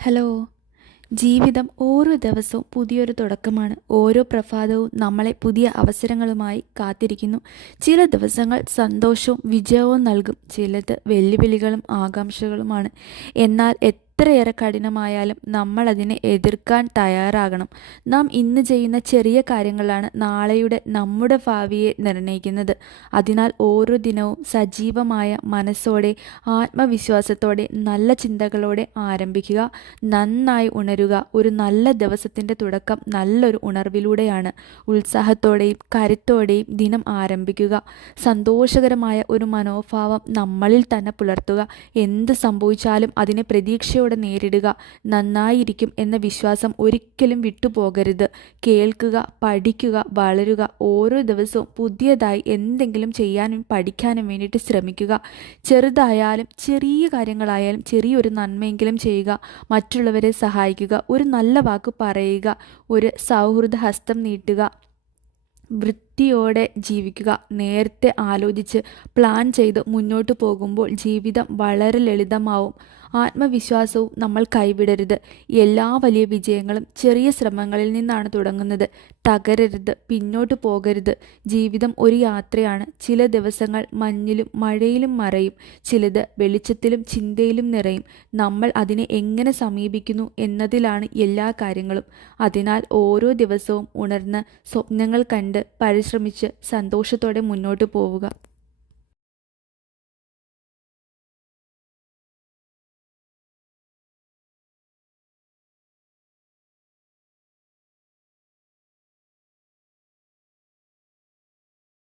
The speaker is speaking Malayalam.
ഹലോ. ജീവിതം ഓരോ ദിവസവും പുതിയൊരു തുടക്കമാണ്. ഓരോ പ്രഭാതവും നമ്മളെ പുതിയ അവസരങ്ങളുമായി കാത്തിരിക്കുന്നു. ചില ദിവസങ്ങൾ സന്തോഷവും വിജയവും നൽകും, ചിലത് വെല്ലുവിളികളും ആകാംക്ഷകളുമാണ്. എന്നാൽ എത്രയേറെ കഠിനമായാലും നമ്മൾ അതിനെ എതിർക്കാൻ തയ്യാറാകണം. നാം ഇന്ന് ചെയ്യുന്ന ചെറിയ കാര്യങ്ങളാണ് നാളെയുടെ നമ്മുടെ ഭാവിയെ നിർണ്ണയിക്കുന്നത്. അതിനാൽ ഓരോ ദിനവും സജീവമായ മനസ്സോടെ, ആത്മവിശ്വാസത്തോടെ, നല്ല ചിന്തകളോടെ ആരംഭിക്കുക. നന്നായി ഉണരുക. ഒരു നല്ല ദിവസത്തിൻ്റെ തുടക്കം നല്ലൊരു ഉണർവിലൂടെയാണ്. ഉത്സാഹത്തോടെയും കരുത്തോടെയും ദിനം ആരംഭിക്കുക. സന്തോഷകരമായ ഒരു മനോഭാവം നമ്മളിൽ തന്നെ പുലർത്തുക. എന്ത് സംഭവിച്ചാലും അതിനെ പ്രതീക്ഷയോടെ നേരിടുക. നന്നായിരിക്കും എന്ന വിശ്വാസം ഒരിക്കലും വിട്ടുപോകരുത്. കേൾക്കുക, പഠിക്കുക, വളരുക. ഓരോ ദിവസവും പുതിയതായി എന്തെങ്കിലും ചെയ്യാനും പഠിക്കാനും വേണ്ടിയിട്ട് ശ്രമിക്കുക. ചെറുതായാലും ചെറിയ കാര്യങ്ങളായാലും ചെറിയൊരു നന്മയെങ്കിലും ചെയ്യുക. മറ്റുള്ളവരെ സഹായിക്കുക. ഒരു നല്ല വാക്ക് പറയുക. ഒരു സൗഹൃദ ഹസ്തം നീട്ടുക. വൃത്തിയോടെ ജീവിക്കുക. നേരത്തെ ആലോചിച്ച് പ്ലാൻ ചെയ്ത് മുന്നോട്ട് പോകുമ്പോൾ ജീവിതം വളരെ ലളിതമാവും. ആത്മവിശ്വാസവും നമ്മൾ കൈവിടരുത്. എല്ലാ വലിയ വിജയങ്ങളും ചെറിയ ശ്രമങ്ങളിൽ നിന്നാണ് തുടങ്ങുന്നത്. തകരരുത്, പിന്നോട്ട് പോകരുത്. ജീവിതം ഒരു യാത്രയാണ്. ചില ദിവസങ്ങൾ മഞ്ഞിലും മഴയിലും മറയും, ചിലത് വെളിച്ചത്തിലും ചിന്തയിലും നിറയും. നമ്മൾ അതിനെ എങ്ങനെ സമീപിക്കുന്നു എന്നതിലാണ് എല്ലാ കാര്യങ്ങളും. അതിനാൽ ഓരോ ദിവസവും ഉണർന്ന് സ്വപ്നങ്ങൾ കണ്ട് പരിശ്രമിച്ച് സന്തോഷത്തോടെ മുന്നോട്ട് പോവുക.